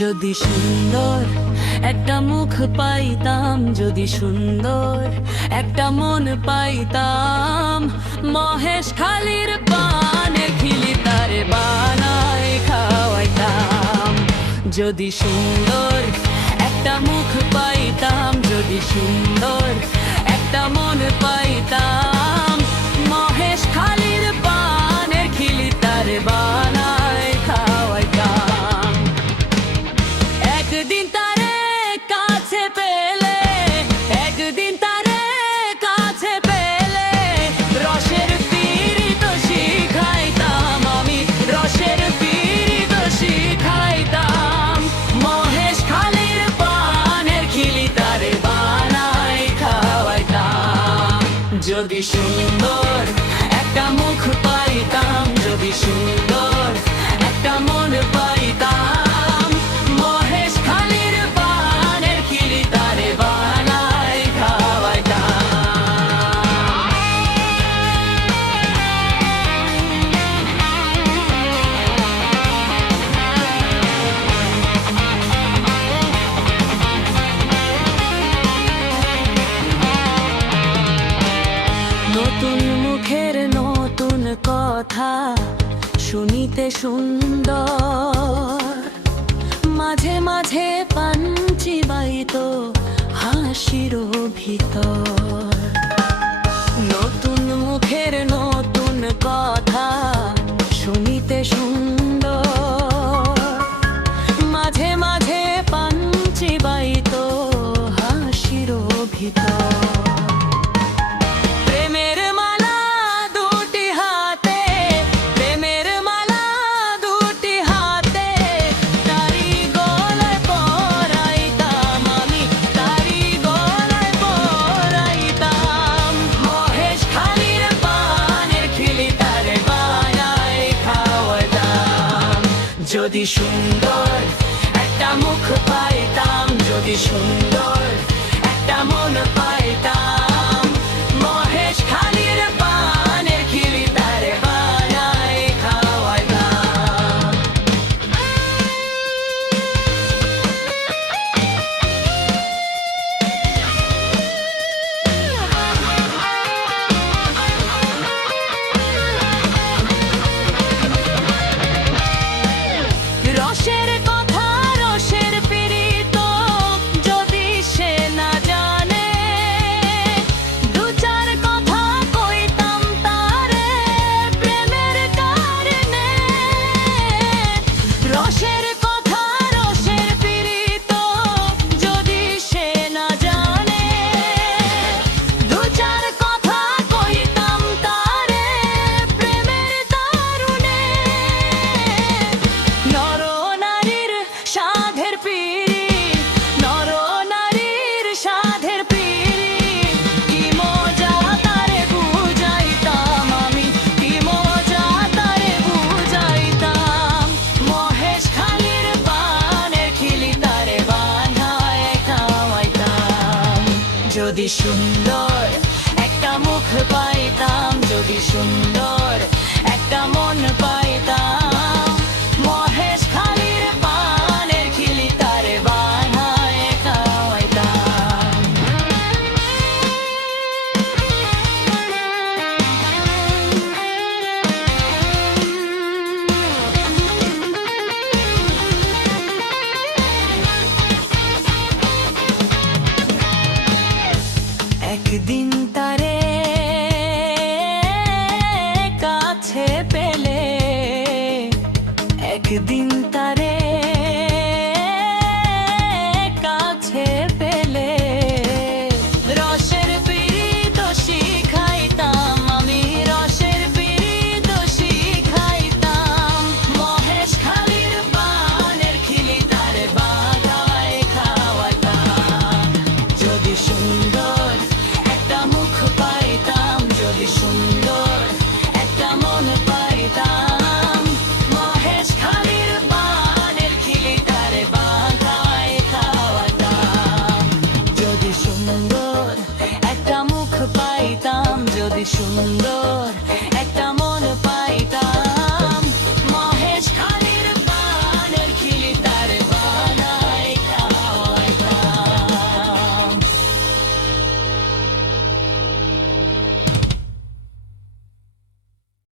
যদি সুন্দর একটা মুখ পাইতাম, যদি সুন্দর একটা মন পাইতাম, মহেশ খালির পানের খিলি তারে বানায় খাওয়াইতাম। যদি সুন্দর একটা মুখ পাইতাম, যদি সুন্দর একটা মন পাইতাম, মহেশ খালির পানের খিলি তারে বানায় খাওয়াইতাম। একদিন তারে কাছে পেলে, একদিন তারে কাছে পেলে, রসের পীড়িত শিখাইতাম আমি, রসের পীড়িত শিখাইতাম। মহেশ খালির পানের খিলি তারে বানাই খাওয়াইতাম। যদি সুন্দর একটা মুখ পাইতাম, যদি সুন্দর একটা মন পাইতাম, মহেশ খালির পানের খিলি তারে বানাই খাওয়াইতাম। নতুন মুখের নতুন কথা শুনিতে সুন্দর, মাঝে মাঝে পাঞ্চি বাইতো হাসির ভিতর। নতুন মুখের নতুন কথা শুনিতে সুন্দর, মাঝে মাঝে পাঞ্চি বাইতো হাসির ভিতর। প্রেমের মালা দুটি হাতে, প্রেমের মালা দুটি হাতে, তারি গলায় পরাইতাম আমি, তারি গলায় পরাইতাম। মহেশ খালির পানের খিলি তারে বানাই খাওয়াইতাম। যদি সুন্দর একটা মুখ পাইতাম, যদি সুন্দর একটা মন পাইতাম, মহেশ খালির পানের খিলি তারে বানাই খাওয়াইতাম। রসের কথা রসের পীড়িত যদি সে না জানে, দু চার কথা কইতাম তারে প্রেমের কারণে। রসের কথা রসের পীড়িত যদি সে না জানে, দু চার কথা কইতাম তারে প্রেমের কারণে। নর নারীর সাধের পিড়ি, নর নারীর সাধের পিড়ি, কি মজা তারে বুঝাইতাম আমি, কি মজা তারে বুঝাইতাম। মহেশ খালির পানের খিলি তারে বানায় খাওয়াইতাম। যদি সুন্দর একটা মুখ পাইতাম, যদি সুন্দর একটা মন পাইতাম, মহেশ খালির পানের খিলি তারে বানায় খাওয়াইতাম। একদিন তারে কাছে পেলে, সুন্দর একটা মুখ পাইতাম, যদি সুন্দর একটা মন পাইতাম। মহেশ খালির পানের খিলি তার